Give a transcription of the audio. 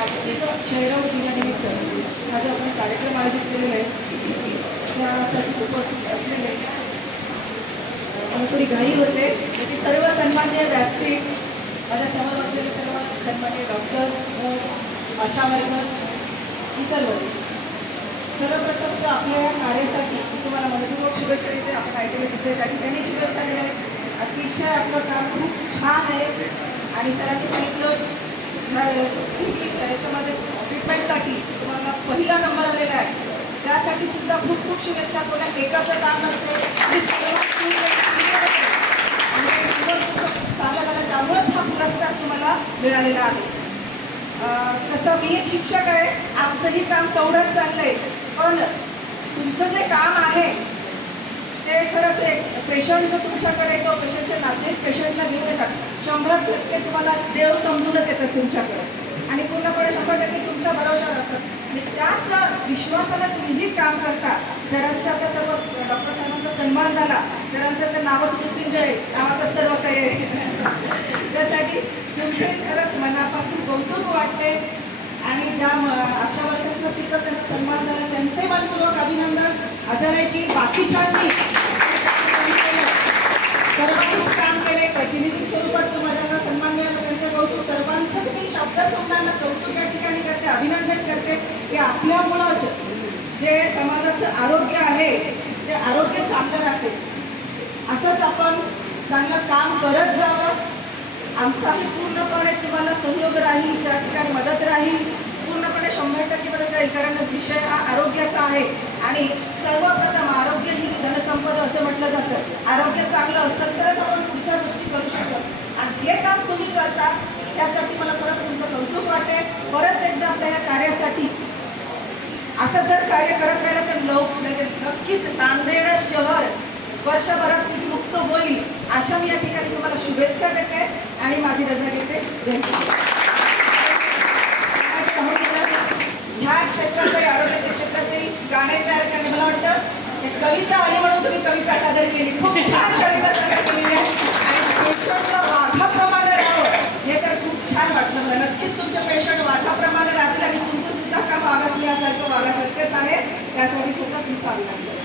जागतिक क्षयरोग दिनानिमित्त आज आपण कार्यक्रम आयोजित केलेला आहे. त्यासाठी उपस्थित असलेले मला थोडी घाई होते की सर्व सन्माननीय व्यासपीठ, माझ्या समोर असलेले सर्व सन्माननीय डॉक्टर्स, नर्स, आशा वर्कर्स, ही सर्वप्रथम तर आपल्या या कार्यासाठी तुम्हाला मनपूर्वक शुभेच्छा देते. आपण ऐकले तिथे त्या ठिकाणी शुभेच्छा दिल्या आहेत. अतिशय आपलं काम खूप छान आहे आणि सरांनी सांगितलं याच्यामध्ये ट्रीटमेंटसाठी तुम्हाला पहिला नंबर आलेला आहे. त्यासाठी सुद्धा खूप खूप शुभेच्छा. कोणा एकाचं काम नसते आणि चांगलं झालं त्यामुळेच हा पुरस्कार तुम्हाला मिळालेला आहे. तसं मी एक शिक्षक आहे, आमचंही काम तेवढंच चांगलं आहे, पण तुमचं जे काम आहे ते खरंच एक पेशंट जो तुमच्याकडे येतो, पेशंटचे नाते पेशंटला घेऊन येतात, 100% तुम्हाला देव समजूनच येतात तुमच्याकडे आणि पूर्णपणे 100% तुमच्या भरोशावर असतात आणि त्याच विश्वासाला तुम्ही काम करता. जरांचा आता सर्व डॉक्टर साहेबांचा सन्मान झाला, जरांचं तर नावच मृत्युंजय, नावातच सर्व काही आहे. त्यासाठी तुमचे खरंच मनापासून कौतुक वाटते आणि ज्या आशा वर्कर्सना सुद्धा त्यांचा सन्मान झाला त्यांचे मनपूर्वक अभिनंदन. असं नाही की बाकीच्यांनी सर्वांनीच काम केले, प्रतिनिधी स्वरूपात तुम्हाला सन्मान मिळाला त्यांचं कौतुक. सर्वांचं मी शब्द शब्दांना कौतुक या ठिकाणी करते, अभिनंदन करते की आपल्यामुळंच जे समाजाचं आरोग्य आहे ते आरोग्य चांगलं राहते. असंच आपण चांगलं काम करत जावं. आमचाही पूर्णपणे तुम्हाला सहयोग राहील, ज्या ठिकाणी मदत राहील, पूर्णपणे 100% मदत राहील. कारण विषय हा आरोग्याचा आहे आणि सर्वप्रथम आरोग्य ही धनसंपदा असं म्हटलं जातं. आरोग्य चांगलं असेल तरच आपण पुढच्या गोष्टी करू शकतो आणि हे काम तुम्ही करता त्यासाठी मला परत तुमचं कौतुक वाटते. परत एकदा आपल्या या कार्यासाठी असं जर कार्य करत राहिलं तर नक्कीच नांदेड शहर वर्षभरात मुक्त होईल. अशा मी या ठिकाणी तुम्हाला शुभेच्छा देते आणि माझी रजा घेते. जय हिंद. ह्या क्षेत्रातही आरोग्याच्या क्षेत्रातही गाणे तयार करणे, मला वाटतं एक कविता आली म्हणून तुम्ही कविता सादर केली, खूप छान कविता सादर केलेली आहे आणि पेशंटला वाघाप्रमाणे राहावं हे तर खूप छान वाटलं मला. नक्कीच तुमचे पेशंट वाघाप्रमाणे राहतील आणि तुमचं सुद्धा काम वाघासारखंच आहे. त्यासाठी सुद्धा तुमचं अभिनंदन.